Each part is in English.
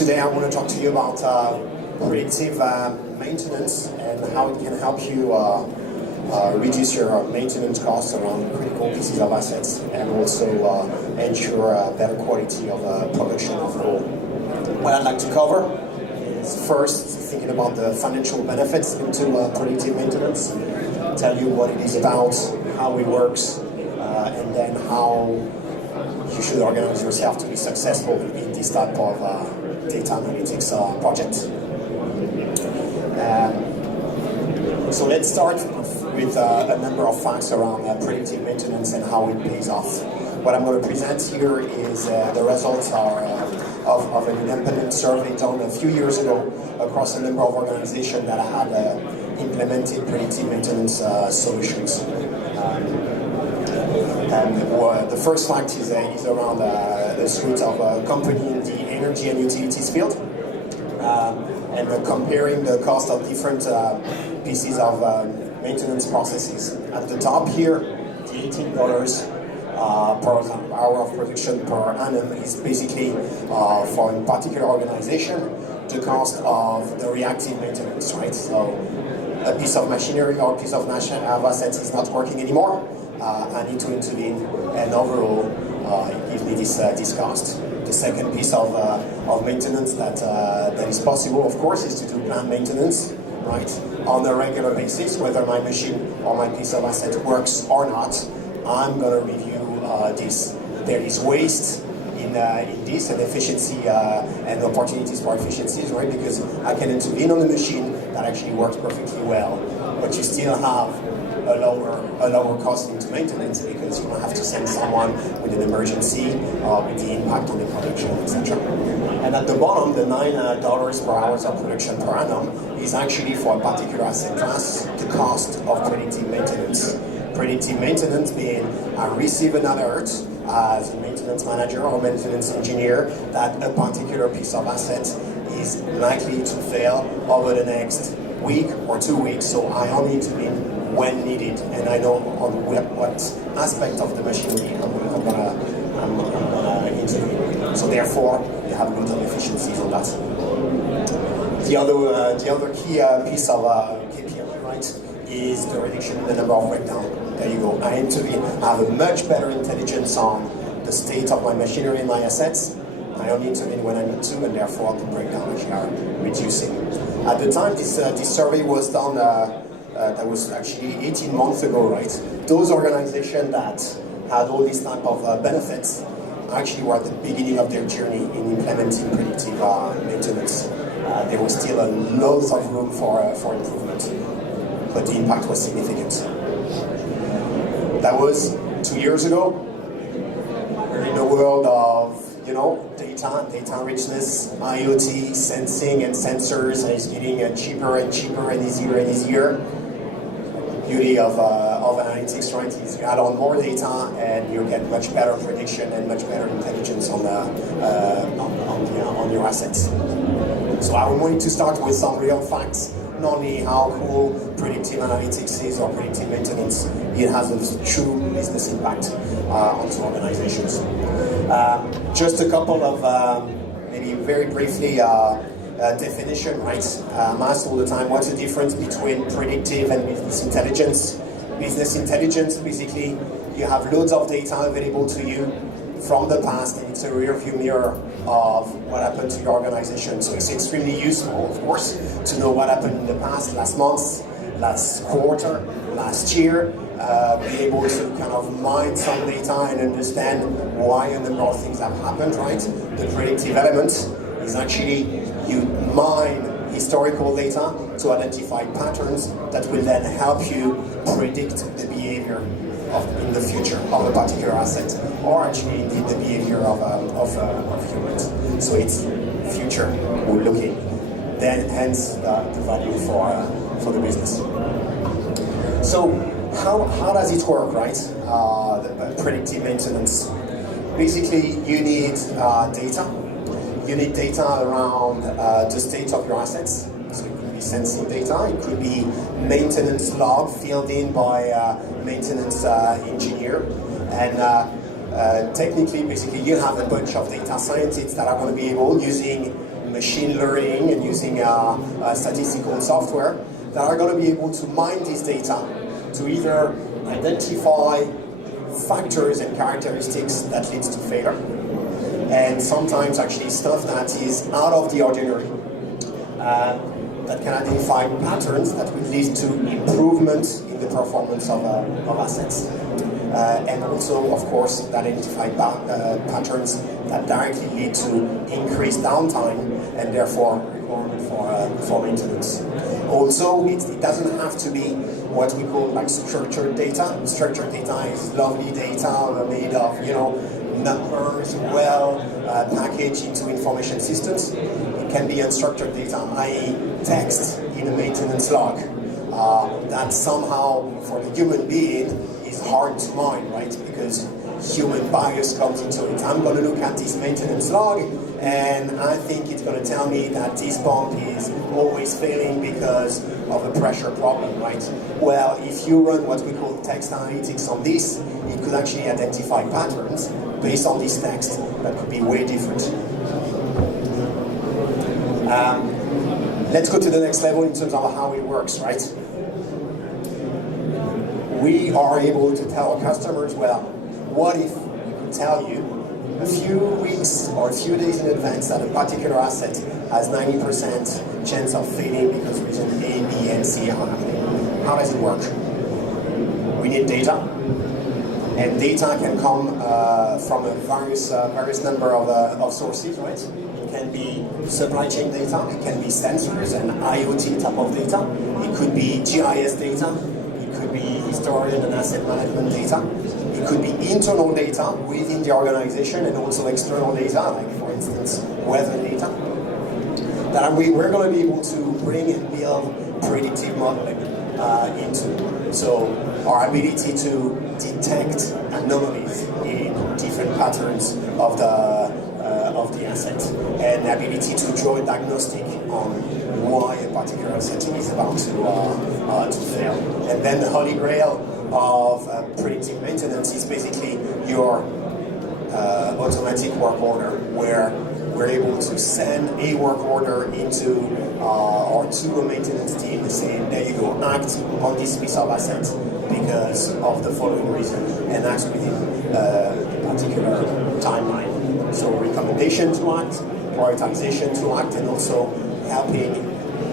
Today I want to talk to you about predictive maintenance and how it can help you reduce your maintenance costs around critical pieces of assets and also ensure better quality of production overall. What I'd like to cover is first thinking about the financial benefits into predictive maintenance, tell you what it is about, how it works, and then how you should organize yourself to be successful in this type of data analytics project. So let's start with a number of facts around predictive maintenance and how it pays off. What I'm going to present here is the results of an independent survey done a few years ago across a number of organizations that had implemented predictive maintenance solutions. And the first fact is around the suite of company in the energy and utilities field, and comparing the cost of different pieces of maintenance processes. At the top here, the $18 per hour of production per annum is basically, for a particular organization, the cost of the reactive maintenance, right? So a piece of machinery or a piece of assets is not working anymore. I need to intervene, and overall, it gives me this cost. The second piece of maintenance that is possible, of course, is to do planned maintenance, right, on a regular basis, whether my machine or my piece of asset works or not. I'm going to review this. There is waste in this, and efficiency and opportunities for efficiencies, right? Because I can intervene on a machine that actually works perfectly well, but you still have a lower cost into maintenance because you don't have to send someone with an emergency with the impact on the production, etc. And at the bottom, the $9 per hour of production per annum is actually for a particular asset class the cost of predictive maintenance. Predictive maintenance being I receive an alert as a maintenance manager or maintenance engineer that a particular piece of asset is likely to fail over the next week or 2 weeks, so I only intervene when needed, and I know on what aspect of the machinery I'm gonna intervene. So therefore, you have a lot of efficiencies on that. The other key piece of KPI, right, is the reduction in the number of breakdowns. There you go. I intervene. I have a much better intelligence on the state of my machinery and my assets. I only intervene when I need to, and therefore the breakdowns are reducing. At the time this survey was done, that was actually 18 months ago, right? Those organizations that had all these type of benefits actually were at the beginning of their journey in implementing predictive maintenance. There was still a lot of room for improvement, but the impact was significant. That was 2 years ago. We're in the world of data richness, IoT, sensing and sensors is getting cheaper and cheaper and easier. Beauty of analytics, right, is you add on more data and you get much better prediction and much better intelligence on your assets. So I wanted to start with some real facts, not only how cool predictive analytics is or predictive maintenance, it has a true business impact onto organizations. Just a couple of, maybe very briefly, definition, right? I'm asked all the time, what's the difference between predictive and business intelligence? Business intelligence, basically, you have loads of data available to you from the past, and it's a rear view mirror of what happened to your organization. So it's extremely useful, of course, to know what happened in the past, last month, last quarter, last year, be able to kind of mine some data and understand why a number of things have happened, right? The predictive element is actually you mine historical data to identify patterns that will then help you predict the behavior in the future of a particular asset, or actually indeed the behavior of humans. So it's future we're looking. Then hence the value for the business. So how does it work, right? The predictive maintenance. Basically, you need data. You need data around the state of your assets. So it could be sensing data, it could be maintenance log filled in by a maintenance engineer. And technically, basically, you have a bunch of data scientists that are going to be able, using machine learning and using statistical software that are going to be able to mine this data to either identify factors and characteristics that leads to failure, and sometimes actually stuff that is out of the ordinary, that can identify patterns that would lead to improvement in the performance of assets. And also, of course, that identify patterns that directly lead to increased downtime and therefore requirement for maintenance. Also, it doesn't have to be what we call like structured data. Structured data is lovely data made of, you know, numbers well packaged into information systems. It can be unstructured data, i.e. text in a maintenance log. That somehow, for the human being, is hard to mine, right? Because human bias comes into it. I'm going to look at this maintenance log, and I think it's going to tell me that this pump is always failing because of a pressure problem, right? Well, if you run what we call text analytics on this, it could actually identify patterns based on this text that could be way different. Let's go to the next level in terms of how it works, right? We are able to tell our customers, well, what if we could tell you a few weeks or a few days in advance that a particular asset has 90% chance of failing because reason A, B, and C are happening? How does it work? We need data, and data can come from a various number of sources, right? It can be supply chain data, it can be sensors and IoT type of data, it could be GIS data, it could be historian and asset management data. It could be internal data within the organization and also external data, like for instance, weather data, that we're going to be able to bring and build predictive modeling into. So our ability to detect anomalies in different patterns of the asset, and the ability to draw a diagnostic on why a particular asset is about to fail. And then the holy grail of predictive maintenance is basically your automatic work order, where we're able to send a work order into or to a maintenance team saying, there you go, act on this piece of asset because of the following reason, and act within a particular timeline. So recommendation to act, prioritization to act, and also helping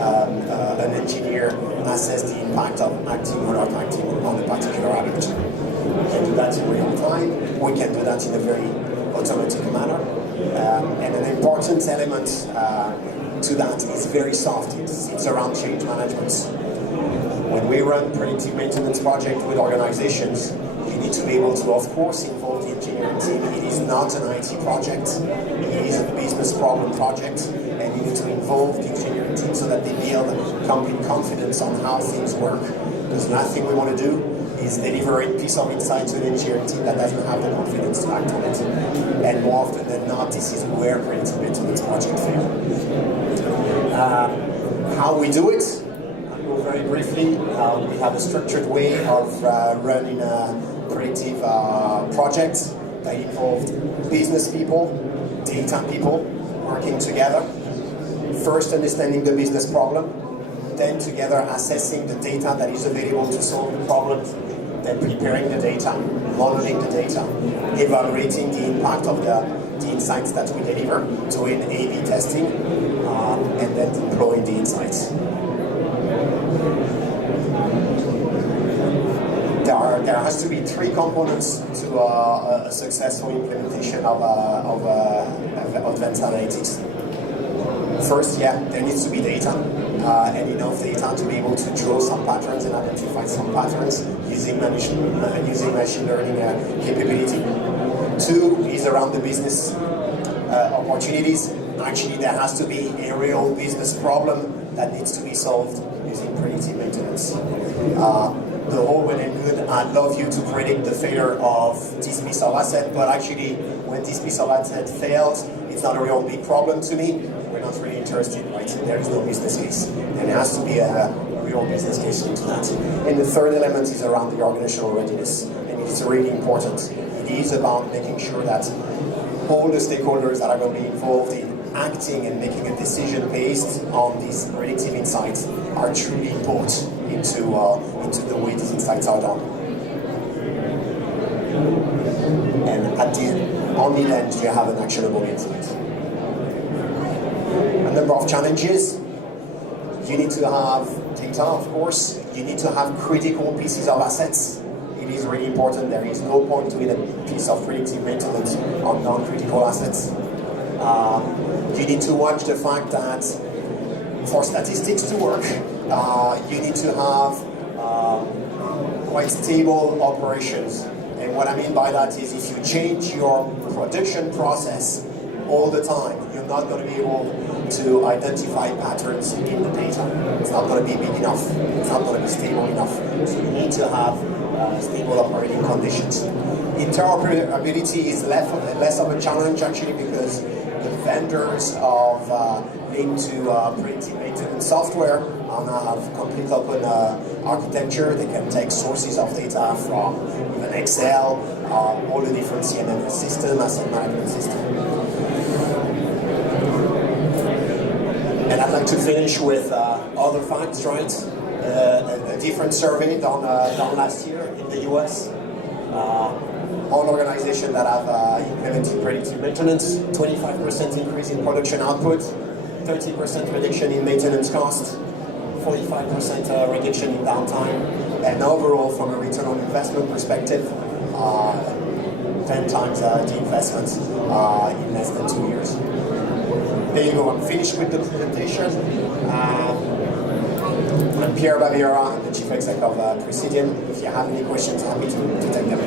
an engineer assess the impact of acting or not acting on a particular alert. We can do that in real time. We can do that in a very automatic manner. And an important element to that is very soft. It's around change management. When we run predictive maintenance projects with organizations, you need to be able to, of course, involve the engineering team. It is not an IT project. It is a business problem project, and you need to involve the engineering team so that they build complete confidence on how things work. Because the last thing we want to do is deliver a piece of insight to an engineering team that doesn't have the confidence to act on it. And more often than not, this is where predictive maintenance projects fail. How we do it? Very briefly, we have a structured way of running a predictive project that involved business people, data people working together. First understanding the business problem, then together assessing the data that is available to solve the problem, then preparing the data, modeling the data, evaluating the impact of the insights that we deliver, doing A/B testing, and then deploying the insights. There has to be three components to a successful implementation of advanced analytics. First, there needs to be data, and enough data to be able to draw some patterns and identify some patterns using machine learning capability. Two is around the business opportunities. Actually, there has to be a real business problem that needs to be solved using predictive maintenance. The whole well and good, I'd love you to predict the failure of this piece of asset, but actually, when this piece of asset fails, it's not a real big problem to me. We're not really interested, right? There is no business case. And there has to be a real business case into that. And the third element is around the organizational readiness. And it's really important. It is about making sure that all the stakeholders that are going to be involved in acting and making a decision based on these predictive insights are truly bought into the way these insights are done. And at the end, only then do you have an actionable insight. A number of challenges. You need to have data, of course. You need to have critical pieces of assets. It is really important. There is no point doing a piece of predictive maintenance on non-critical assets. You need to watch the fact that for statistics to work, you need to have quite stable operations. And what I mean by that is if you change your production process all the time, you're not going to be able to identify patterns in the data. It's not going to be big enough. It's not going to be stable enough. So you need to have stable operating conditions. Interoperability is less of a challenge actually because the vendors of linked to predictive maintenance software now have complete open architecture. They can take sources of data from even Excel, all the different CMMS system, asset management system. And I'd like to finish with other facts, right? A different survey done last year in the US. All organizations that have implemented predictive maintenance, 25% increase in production output, 30% reduction in maintenance cost, 45% reduction in downtime, and overall, from a return on investment perspective, 10 times the investment in less than 2 years. There you go, I'm finished with the presentation. I'm Pierre Baviera, I'm the Chief Exec of Presidion. If you have any questions, happy to take them.